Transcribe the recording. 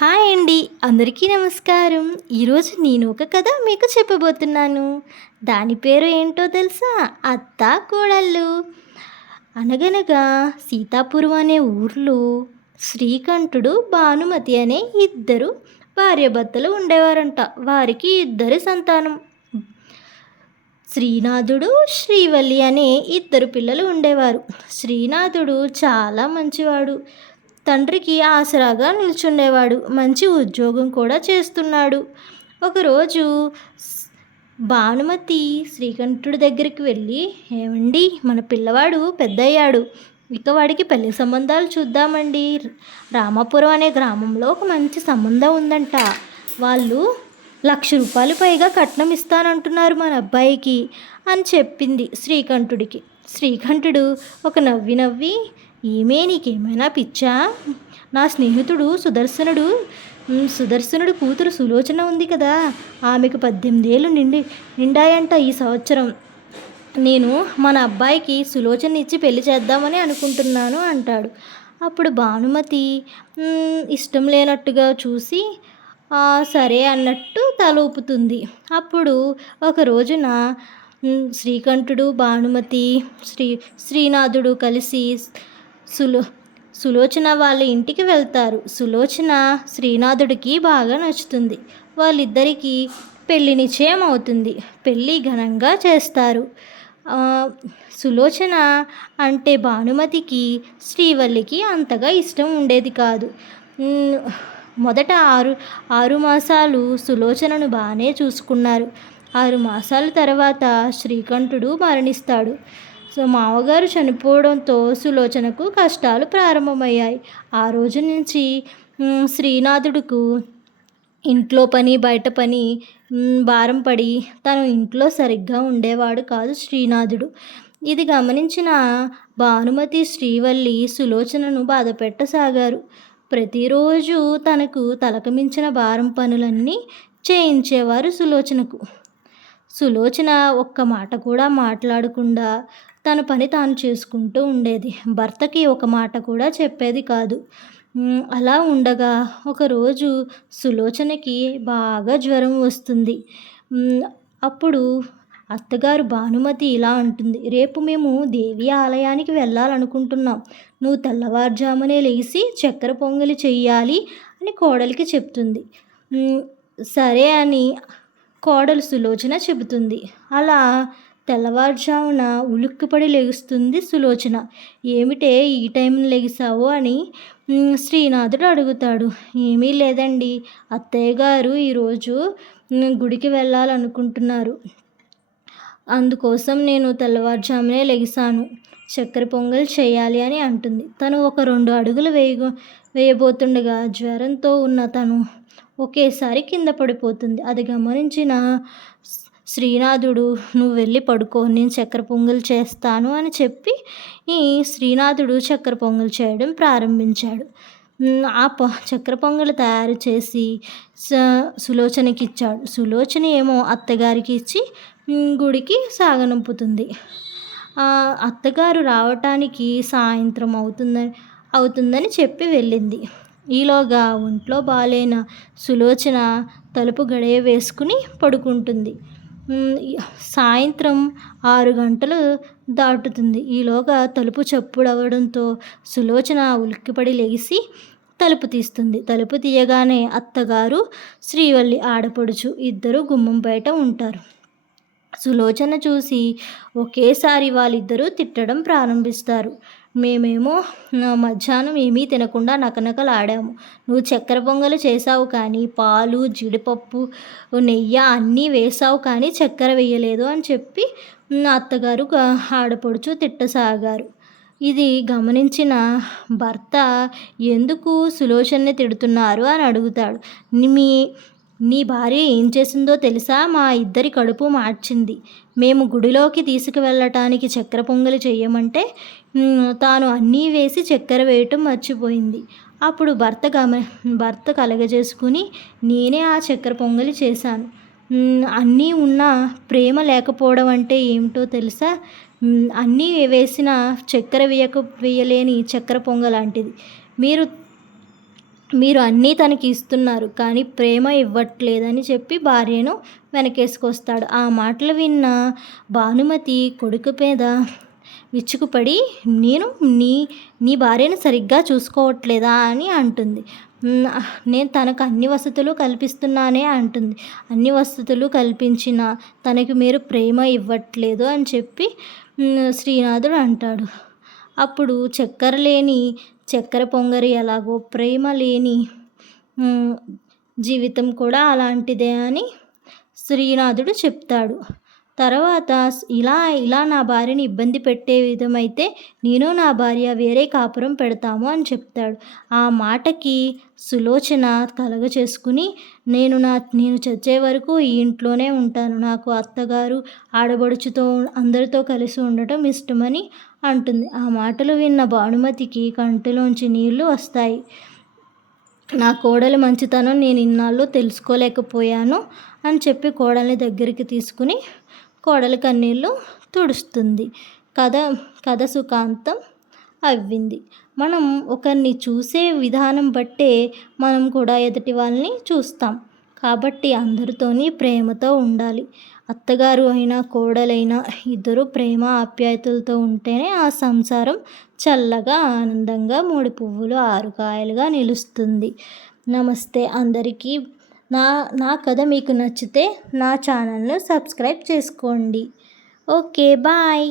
Hi అండి, అందరికీ నమస్కారం. ఈరోజు నేను ఒక కథ మీకు చెప్పబోతున్నాను. దాని పేరు ఏంటో తెలుసా? అత్త కోడళ్ళు. అనగనగా సీతాపురం అనే ఊర్లో శ్రీకంఠుడు, భానుమతి అనే ఇద్దరు భార్యాభర్తలు ఉండేవారంట. వారికి ఇద్దరు సంతానం. శ్రీనాథుడు, శ్రీవల్లి అనే ఇద్దరు పిల్లలు ఉండేవారు. శ్రీనాథుడు చాలా మంచివాడు. తండ్రికి ఆసరాగా నిల్చుండేవాడు. మంచి ఉద్యోగం కూడా చేస్తున్నాడు. ఒకరోజు భానుమతి శ్రీకంఠుడి దగ్గరికి వెళ్ళి, ఏమండి, మన పిల్లవాడు పెద్దయ్యాడు, ఇక వాడికి పెళ్లి సంబంధాలు చూద్దామండి. రామాపురం అనే గ్రామంలో ఒక మంచి సంబంధం ఉందంట. వాళ్ళు ₹1,00,000 పైగా కట్నం ఇస్తానంటున్నారు మన అబ్బాయికి అని చెప్పింది శ్రీకంఠుడికి. శ్రీకంఠుడు ఒక నవ్వి ఏమే, నీకేమైనా పిచ్చా? నా స్నేహితుడు సుదర్శనుడు కూతురు సులోచన ఉంది కదా, ఆమెకు 18 ఏళ్ళు నిండాయంట ఈ సంవత్సరం. నేను మన అబ్బాయికి సులోచన ఇచ్చి పెళ్లి చేద్దామని అనుకుంటున్నాను అంటాడు. అప్పుడు భానుమతి ఇష్టం లేనట్టుగా చూసి సరే అన్నట్టు తల ఊపుతుంది. అప్పుడు ఒక రోజున శ్రీకంఠుడు, భానుమతి, శ్రీనాథుడు కలిసి సులోచన వాళ్ళ ఇంటికి వెళ్తారు. సులోచన శ్రీనాథుడికి బాగా నచ్చుతుంది. వాళ్ళిద్దరికీ పెళ్లి నిశ్చయం అవుతుంది. పెళ్ళి ఘనంగా చేస్తారు. సులోచన అంటే భానుమతికి, శ్రీవల్లికి అంతగా ఇష్టం ఉండేది కాదు. మొదట ఆరు మాసాలు సులోచనను బాగానే చూసుకున్నారు. 6 మాసాల తర్వాత శ్రీకంఠుడు మరణిస్తాడు. మామగారు చనిపోవడంతో సులోచనకు కష్టాలు ప్రారంభమయ్యాయి. ఆ రోజు నుంచి శ్రీనాథుడుకు ఇంట్లో పని బయట పని భారం పడి తను ఇంట్లో సరిగ్గా ఉండేవాడు కాదు శ్రీనాథుడు. ఇది గమనించిన భానుమతి, శ్రీవల్లి సులోచనను బాధపెట్టసాగారు. ప్రతిరోజు తనకు తలకు మించిన భారం పనులన్నీ చేయించేవారు సులోచనకు. సులోచన ఒక్క మాట కూడా మాట్లాడకుండా తన పని తాను చేసుకుంటూ ఉండేది. భర్తకి ఒక మాట కూడా చెప్పేది కాదు. అలా ఉండగా ఒకరోజు సులోచనకి బాగా జ్వరం వస్తుంది. అప్పుడు అత్తగారు భానుమతి ఇలా అంటుంది, రేపు మేము దేవి ఆలయానికి వెళ్ళాలనుకుంటున్నాం. నువ్వు తెల్లవారుజామునే లేచి చక్కెర పొంగలి చెయ్యాలి అని కోడలికి చెప్తుంది. సరే అని కోడలు సులోచన చెబుతుంది. అలా తెల్లవారుజామున ఉలిక్కిపడి లెగుస్తుంది సులోచన. ఏమిటే ఈ టైంలో లెగిసావు అని శ్రీనాథుడు అడుగుతాడు. ఏమీ లేదండి, అత్తయ్య గారు ఈరోజు గుడికి వెళ్ళాలనుకుంటున్నారు, అందుకోసం నేను తెల్లవారుజామునే లెగిసాను. చక్కెర పొంగల్ చేయాలి అని అంటుంది. తను ఒక 2 అడుగులు వేయబోతుండగా జ్వరంతో ఉన్న తను ఒకేసారి కింద పడిపోతుంది. అది గమనించిన శ్రీనాథుడు, నువ్వు వెళ్ళి పడుకో, నేను చక్కెర పొంగల్ చేస్తాను అని చెప్పి శ్రీనాథుడు చక్కెర పొంగల్ చేయడం ప్రారంభించాడు. చక్కెర పొంగల్ తయారు చేసి సులోచనకి ఇచ్చాడు. సులోచన ఏమో అత్తగారికి ఇచ్చి గుడికి సాగనంపుతుంది. అత్తగారు రావటానికి సాయంత్రం అవుతుందని చెప్పి వెళ్ళింది. ఈలోగా ఒంట్లో బాలేన సులోచన తలుపు గడియ వేసుకుని పడుకుంటుంది. సాయంత్రం 6 గంటలు దాటుతుంది. ఈలోగా తలుపు చప్పుడవడంతో సులోచన ఉలిక్కిపడి లెగిసి తలుపు తీస్తుంది. తలుపు తీయగానే అత్తగారు, శ్రీవల్లి ఆడపడుచు ఇద్దరు గుమ్మం బయట ఉంటారు. సులోచన చూసి ఒకేసారి వాళ్ళిద్దరూ తిట్టడం ప్రారంభిస్తారు. మేమేమో మధ్యాహ్నం ఏమీ తినకుండా నకనకలాడాము. నువ్వు చక్కెర పొంగలు చేసావు కానీ పాలు, జీడిపప్పు, నెయ్యి అన్నీ వేసావు కానీ చక్కెర వేయలేదు అని చెప్పి అత్తగారు ఆడపడుచు తిట్టసాగారు. ఇది గమనించిన భర్త, ఎందుకు సులోచనని తిడుతున్నారు అని అడుగుతాడు. నీ భార్య ఏం చేసిందో తెలుసా? మా ఇద్దరి కడుపు మార్చింది. మేము గుడిలోకి తీసుకువెళ్ళటానికి చక్కెర పొంగలి చేయమంటే తాను అన్నీ వేసి చక్కెర వేయటం మర్చిపోయింది. అప్పుడు భర్త కలగజేసుకుని నేనే ఆ చక్కెర పొంగలి చేశాను. అన్నీ ఉన్నా ప్రేమ లేకపోవడం అంటే ఏమిటో తెలుసా? అన్నీ వేసిన చక్కెర వేయలేని చక్కెర పొంగ లాంటిది. మీరు మీరు అన్నీ తనకి ఇస్తున్నారు కానీ ప్రేమ ఇవ్వట్లేదని చెప్పి భార్యను వెనకేసుకొస్తాడు. ఆ మాటలు విన్న భానుమతి కొడుకు మీద విచ్చుకుపడి, నేను నీ నీ భార్యను సరిగ్గా చూసుకోవట్లేదా అని అంటుంది. నేను తనకు అన్ని వసతులు కల్పిస్తున్నానే అంటుంది. అన్ని వసతులు కల్పించిన తనకి మీరు ప్రేమ ఇవ్వట్లేదు అని చెప్పి శ్రీనాథుడు అంటాడు. అప్పుడు చక్కెర పొంగరి ఎలాగో ప్రేమ లేని జీవితం కూడా అలాంటిదే అని శ్రీనాథుడు చెప్తాడు. తర్వాత ఇలా నా భార్యని ఇబ్బంది పెట్టే విధమైతే నేను నా భార్య వేరే కాపురం పెడతాము అని చెప్తాడు. ఆ మాటకి సులోచన కలగ చేసుకుని నేను చచ్చే వరకు ఈ ఇంట్లోనే ఉంటాను. నాకు అత్తగారు ఆడబడుచుతో అందరితో కలిసి ఉండటం ఇష్టమని అంటుంది. ఆ మాటలు విన్న భానుమతికి కంటిలోంచి నీళ్లు వస్తాయి. నా కోడలి మంచితనం నేను ఇన్నాళ్ళు తెలుసుకోలేకపోయాను అని చెప్పి కోడల్ని దగ్గరికి తీసుకుని కోడలి కన్నీళ్ళు తుడుస్తుంది. కథ సుఖాంతం అవ్వింది. మనం ఒకరిని చూసే విధానం బట్టే మనం కూడా ఎదుటి వాళ్ళని చూస్తాం. కాబట్టి అందరితోని ప్రేమతో ఉండాలి. అత్తగారు అయినా కోడలైనా ఇద్దరు ప్రేమ ఆప్యాయతలతో ఉంటేనే ఆ సంసారం చల్లగా ఆనందంగా 3 పువ్వులు 6 కాయలుగా నిలుస్తుంది. నమస్తే అందరికీ. నా కథ మీకు నచ్చితే నా ఛానల్ను సబ్స్క్రైబ్ చేసుకోండి. Okay bye.